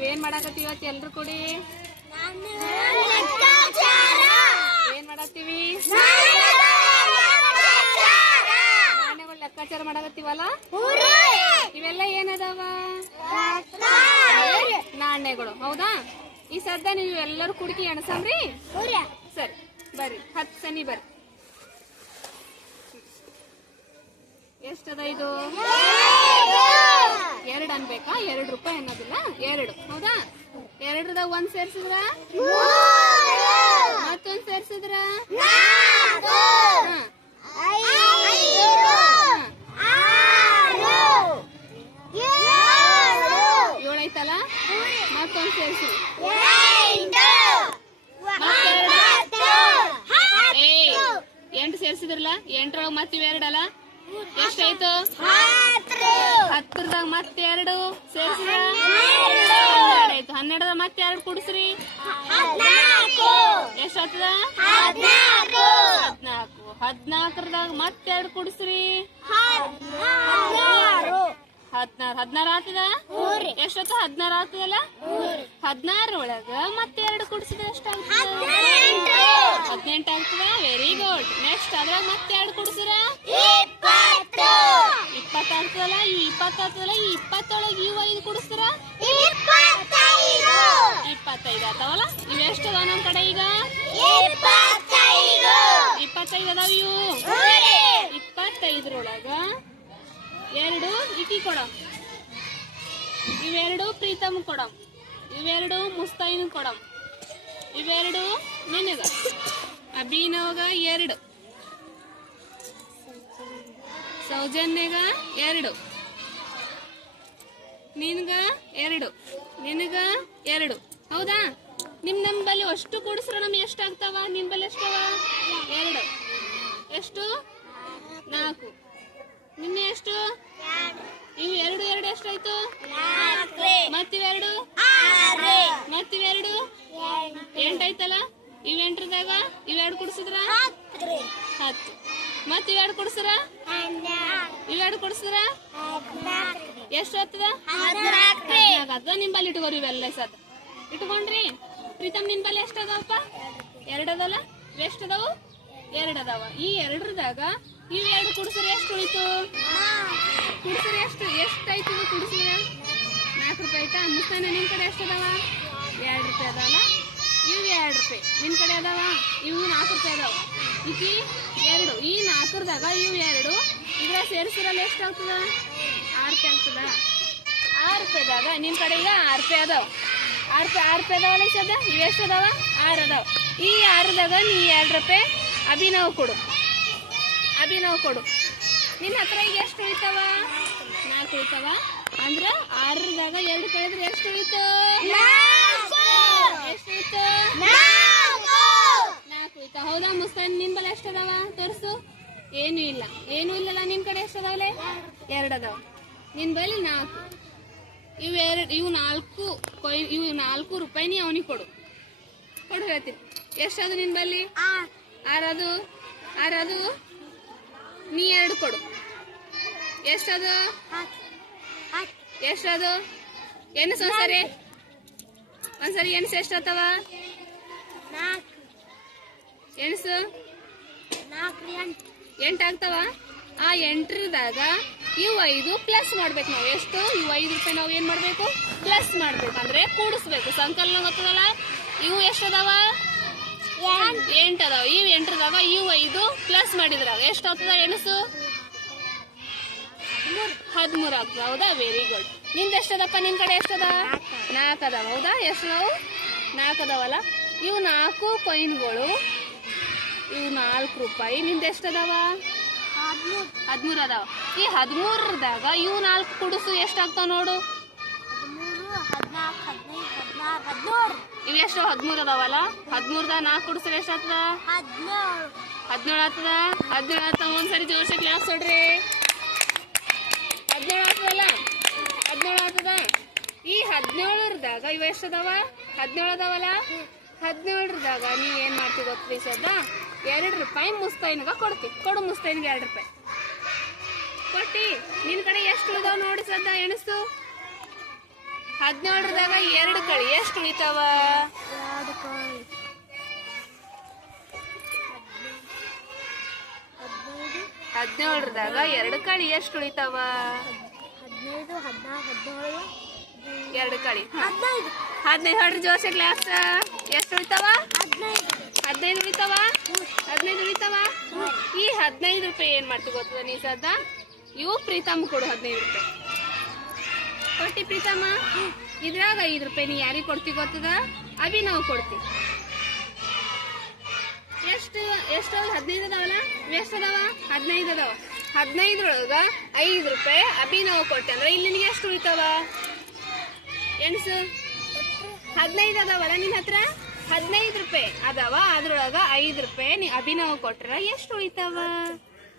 ನಾವೇನ್ ಮಾಡಾಕತ್ತೀವಿ ಇವತ್ತು ಎಲ್ರು ಕೂಡಿ ಏನ್ ಮಾಡತ್ತೀವಿ ನಾಣ್ಯಗಳು ಲೆಕ್ಕಾಚಾರ ಮಾಡಾಕತ್ತೀವಲ್ಲ ಇವೆಲ್ಲ ಏನದಾವ ನಾಣ್ಯಗಳು ಹೌದಾ ಈ ಸದ್ದ ನೀವು ಎಲ್ಲರೂ ಕುಡ್ಕಿ ಎಣಸಮ್ರಿ ಸರಿ ಬರ್ರಿ 10 ಸನಿ ಬರ್ರಿ ಎಷ್ಟದ ಇದು 2 ಅನ್ಬೇಕಾ 2 ರೂಪಾಯಿ ಅನ್ನೋದಿಲ್ಲ 2 ಹೌದಾ 2ರದ 1 ಸೇರ್ಸಿದ್ರ ಮತ್ತೊಂದು ಸೇರ್ಸಿದ್ರ 7 ಐತಲ್ಲ ಮತ್ತೊಂದು ಸೇರ್ಸಿ 8 ಸೇರ್ಸಿದ್ರಲ್ಲ 8ರೊಳಗೆ ಮತ್ತೆ 2 ಅಲ್ಲ ಎಷ್ಟಾಯ್ತು 10ದಾಗ ಮತ್ತೆ 2 ಸೇರ್ಸಿದ್ರ 12 ಆಯ್ತು 12ದಾಗ ಮತ್ತೆ 2 ಕುಡಿಸ್ರಿ ಎಷ್ಟಾಗ್ತದ 14ದಾಗ ಮತ್ತೆ 2 ಕುಡಿಸ್ರಿ 16 ಆಗ್ತದ ಎಷ್ಟೊತ್ತ 16 ಆಗ್ತದಲ್ಲ 16ರೊಳಗ ಮತ್ತೆ 2 ಕುಡಿಸಿದ್ರೆ ಎಷ್ಟಾಗ್ತದ 18 ಆಗ್ತದ ವೆರಿ ಗುಡ್ ನೆಕ್ಸ್ಟ್ ಅದ್ರಾಗ ಮತ್ತೆ 2 ಕುಡಿಸಿರ 20 ಆಗ್ತದಲ್ಲ ಈ 20 ಆಗ್ತದಲ್ಲ ಈ 20 ಇವು 5 ಕುಡಿಸ್ತೀರ 25 ಆಗ್ತಾವಲ್ಲ ಇವು ಎಷ್ಟು ಅದಾವ ನಮ್ ಕಡೆ ಈಗ 25 ಅದಾವ ಇವು 25ರೊಳಗ 2 ಇಕಿ ಕೊಡಮ್ ಇವೆರಡು ಪ್ರೀತಮ್ ಕೊಡಮ್ ಇವೆರಡು ಮುಸ್ತೈನ್ ಕೊಡಮ್ ಇವೆರಡು ನಿನಗ ಅಭಿನವಗ 2 ಸೌಜನ್ಯಗ 2 ನಿನ್ಗ 2 ನಿನಗ 2 ಹೌದಾ ನಮ್ಮಲ್ಲಿ ಅಷ್ಟು ಕೂಡಿಸ್ರ ನಮ್ಗೆ ಎಷ್ಟಾಗ್ತಾವ ನಿನ್ ಬಲ್ಲಿ ಎಷ್ಟವ 2 ಎಷ್ಟು 4 ನಿನ್ನೆ ಎಷ್ಟು ಇವು 2 ಎಷ್ಟಾಯ್ತು ಮತ್ತಿವೆರಡು 8 ಆಯ್ತಲ್ಲ ಇವ್ 8ರದಾಗ ಇವೆರಡು ಕುಡಿಸಿದ್ರ 10 ಮತ್ ಇವೆರಡು ಕುಡಿಸ್ರ ಇವೆರಡು ಕುಡಿಸ್ರ ಎಷ್ಟು ಆಗ್ತದ 14 ನಿಂಬಲ್ಲಿ ಇಟ್ಕೋರಿ ಇವೆಲ್ಲ ಸದ್ ಇಟ್ಕೊಂಡ್ರಿ ಪ್ರೀತಮ್ ನಿಂಬಲ್ಲಿ ಎಷ್ಟು ಅದಾವಪ್ಪ 2 ಅದಲ್ಲ ಎಷ್ಟು ಅದಾವು 2 ಅದಾವ ಈ 2ರದಾಗ ಇವ್ 2 ಕುಡಿಸ್ರೆ ಎಷ್ಟು ಉಳಿತು ಕುಡಿಸ್ರೆ ಎಷ್ಟಾಯ್ತು ಕುಡಿಸ್ರೆ 4 ರೂಪಾಯಿ ಆಯ್ತಾ ಮುಸ್ತಾನ ನಿನ್ ಕಡೆ ಎಷ್ಟು ಅದಾವ 2 ರೂಪಾಯಿ ಅದಾವಲ್ಲ ಇವು 2 ರೂಪಾಯಿ ನಿನ್ ಕಡೆ ಅದಾವ ಇವು 4 ರೂಪಾಯಿ ಅದಾವ ಈಕಿ 2 ಈ 4ರದಾಗ ಇವು 2 ಇದ್ರ ಸೇರಿಸಿರಲ್ಲ ಎಷ್ಟು ಆಗ್ತದ 6 ರೂಪಾಯಿ ಆಗ್ತದ 6 ರೂಪಾಯಿದಾಗ ನಿನ್ ಕಡೆ ಈಗ 6 ರೂಪಾಯಿ ಅದಾವ 6 ರೂಪಾಯಿ ಅದಾವಲ್ಲ ಸದ ಇವು ಎಷ್ಟು ಅದಾವ 6 ಅದಾವ ಈ 6ದಾಗ ನೀ 2 ರೂಪಾಯಿ ಅಭಿನವ್ ಕೊಡು ನಿನ್ನ ಹತ್ರ ಈಗ ಎಷ್ಟು ಉಳಿತಾವ 4 ಉಳಿತಾವ ಅಂದ್ರ 6ರದಾಗ 2 ಕಳೆದ್ರೆ ಎಷ್ಟು ಉಳಿತು ಎಷ್ಟು ಉಳಿತು 4 ಉಳಿತಾವ ಹೌದಾ ಮುಸ್ತಾನ್ ನಿನ್ ಬಲ್ಲಿ ಎಷ್ಟು ಅದಾವ ತೋರ್ಸು ಏನೂ ಇಲ್ಲಲ್ಲ ನಿನ್ ಕಡೆ ಎಷ್ಟು ಅದಾವಲೆ 2 ಅದಾವ ನಿನ್ ಬಲ್ಲಿ 4 ಇವು 4 ರೂಪಾಯಿ ನೀ ಅವನಿಗೆ ಕೊಡು ಹೇಳ್ತೀನಿ ಎಷ್ಟದು ನಿನ್ ಬಲ್ಲಿ 6 ಅದು ನೀ 2 ಕೊಡು ಎಷ್ಟದು ಎಣಸು ಒಂದ್ಸರಿ ಎಣಸು ಎಷ್ಟಾಗ್ತಾವ ಎಣಸು 8 ಆಗ್ತಾವ ಆ 8ರದಾಗ ಇವು 5 ಪ್ಲಸ್ ಮಾಡ್ಬೇಕು ನಾವು ಎಷ್ಟು ಇವು 5 ರೂಪಾಯಿ ನಾವು ಏನ್ ಮಾಡ್ಬೇಕು ಪ್ಲಸ್ ಮಾಡ್ಬೇಕು ಅಂದ್ರೆ ಕೂಡಿಸ್ಬೇಕು ಸಂಕಲನ ಗೊತ್ತದಲ್ಲ ಇವು ಎಷ್ಟದಾವ 8 ಅದಾವ ಇವು 8ರದಾಗ ಇವು 5 ಪ್ಲಸ್ ಮಾಡಿದ್ರಾಗ ಎಷ್ಟು ಆಗ್ತದ ಎಣಸು 13 ಆಗ್ತದ ಹೌದಾ ವೆರಿ ಗುಡ್ ನಿಂದ ಎಷ್ಟದಪ್ಪ ನಿನ್ ಕಡೆ ಎಷ್ಟದ 4 ಅದಾವ ಹೌದಾ ಎಷ್ಟು ನಾವು 4 ಅದಾವಲ್ಲ ಇವು 4 ಕಾಯಿನ್ಗಳು ಇವು 4 ರೂಪಾಯಿ ನಿಂದ ಎಷ್ಟದಾವ 13 ಅದಾವ ಈ 13ರದಾಗ ಇವು 4 ಕುಡಿಸು ಎಷ್ಟಾಗ್ತಾವ ನೋಡು ಇವು ಎಷ್ಟು 13 ಅದಾವಲ್ಲ 13ದಾಗ 4 ಕುಡಿಸ್ರೆ ಎಷ್ಟಾಗ್ತದ 17 ಆಗ್ತದ 17 ಆಗ್ತಾವ ಒಂದ್ಸರಿ ಜೋರ್ಸಿ ಕ್ಲಾಸ್ ನೋಡ್ರಿ 17 ಆಗ್ತದಲ್ಲ 17 ಆಗ್ತದ ಈ 17ರದಾಗ ಇವು ಎಷ್ಟದಾವ 17 ಅದಾವಲ್ಲ 17ರದಾಗ ನೀವ್ ಏನ್ ಮಾಡ್ತಿ ಗೊತ್ತ್ರಿ ಸದಾ 2 ರೂಪಾಯಿ ಮುಸ್ತೈನ್ಗ ಕೊಡು ಮುಸ್ತೈನ್ಗೆ 2 ರೂಪಾಯಿ ಕೊಟ್ಟಿ ನಿನ್ ಕಡೆ ಎಷ್ಟು ಉಳಿದಾವ ನೋಡಿ ಸದ್ದ ಎಣಸು 17ದಾಗ 2 ಕಳಿ ಎಷ್ಟು ಉಳಿತಾವ? 17ದಾಗ 2 ಕಳಿ ಎಷ್ಟು ಉಳಿತಾವ? 2 ಕಳಿ 15 ಹೇಳ್ರಿ ಜೋಶಿ ಕ್ಲಾಸ್. ಎಷ್ಟು ಉಳಿತಾವ? 15 ಉಳಿತಾವ. 15 ಉಳಿತಾವ. ಈ 15 ರೂಪಾಯಿ ಏನ್ ಮಾಡ್ತೀವಿ ಗೊತ್ತದ ನೀ ಸದ್ದ? ಇವು ಪ್ರೀತಮ್ ಕೊಡು 15 ರೂಪಾಯಿ. ಕೊಟ್ಟಿ ಪ್ರೀತಮ್ಮ? ಇದ್ರಾಗ 5 ರೂಪಾಯಿ ನೀ ಯಾರಿಗೆ ಕೊಡ್ತಿ ಗೊತ್ತದ? ಅಭಿನವ್ ಕೊಡ್ತಿ. ಎಷ್ಟು 15 ಅದಾವಲ್ಲ? ಎಷ್ಟು ಅದಾವ? 15 ಅದಾವ. 15ರೊಳಗ 5 ರೂಪಾಯಿ ಅಭಿನವ್ ಕೊಟ್ಟೆ ಅಂದ್ರೆ ಇಲ್ಲಿ ನಿನಗೆ ಎಷ್ಟು ಉಳಿತಾವ? ಎಣ್ಸು. 15 ಅದಾವಲ್ಲ ನಿನ್ ಹತ್ರ? 15 ರೂಪಾಯಿ ಅದಾವ. ಅದ್ರೊಳಗ 5 ರೂಪಾಯಿ ನೀ ಅಭಿನವ್ ಕೊಟ್ರ ಎಷ್ಟು ಉಳಿತಾವ?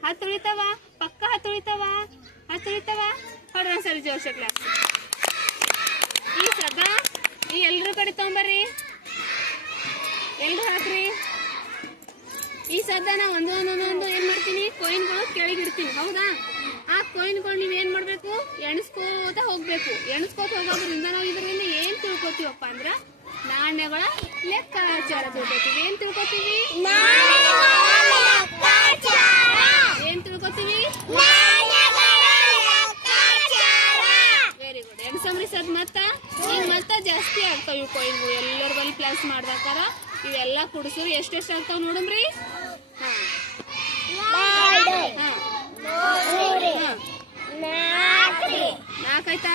10 ಉಳಿತಾವ. ಪಕ್ಕ 10 ಉಳಿತಾವ. 10 ಉಳಿತಾವ. ಹೊಡ್ರ ಸರಿ ಜೋಶ ಕ್ಲಾಸ್. ಈ ಸದಾ ಈ ಎಲ್ರು ಕಡೆ ತಗೊಂಬರ್ರಿ. ಎಲ್ರು ಹಾಕ್ರಿ. ಈ ಸದ್ದ ನಾ ಒಂದೊಂದೊಂದೊಂದು ಏನ್ ಮಾಡ್ತೀನಿ, ಕಾಯಿನ್ಗಳು ಕೆಳಗಿಡ್ತೀನಿ. ಹೌದಾ? ಆ ಕಾಯಿನ್ಗಳು ನೀವ್ ಏನ್ ಮಾಡ್ಬೇಕು? ಎಣಿಸ್ಕೋತ ಹೋಗ್ಬೇಕು. ಎಣಿಸ್ಕೋತ ಹೋಗೋದ್ರಿಂದ ನಾವು ಇದರಿಂದ ಏನ್ ತಿಳ್ಕೊತೀವಪ್ಪ ಅಂದ್ರ ನಾಣ್ಯಗಳ ಲೆಕ್ಕಾಚಾರ ತಿಳ್ಕೊತೀವಿ. ಏನ್ ತಿಳ್ಕೊತೀವಿ? ಏನ್ ತಿಳ್ಕೊತೀವಿ? Very good. ಎಣ್ಸಮ್ರಿ ಸದ್ ಮತ್ತ ಈಗ ಮತ್ತ ಜಾಸ್ತಿ ಆಗ್ತಾವ ಇವು ಕಾಯಿನ್ಗಳು. ಎಲ್ಲರ ಬಳಿ ಪ್ಲಸ್ ಮಾಡ್ದಾಕಾರ ಇವೆಲ್ಲ ಕುಡಿಸಿದ್ರು ಎಷ್ಟೆಷ್ಟು ಆಗ್ತಾವ ನೋಡಮ್ರಿ. ನಾಲ್ಕಾಯ್ತಾ?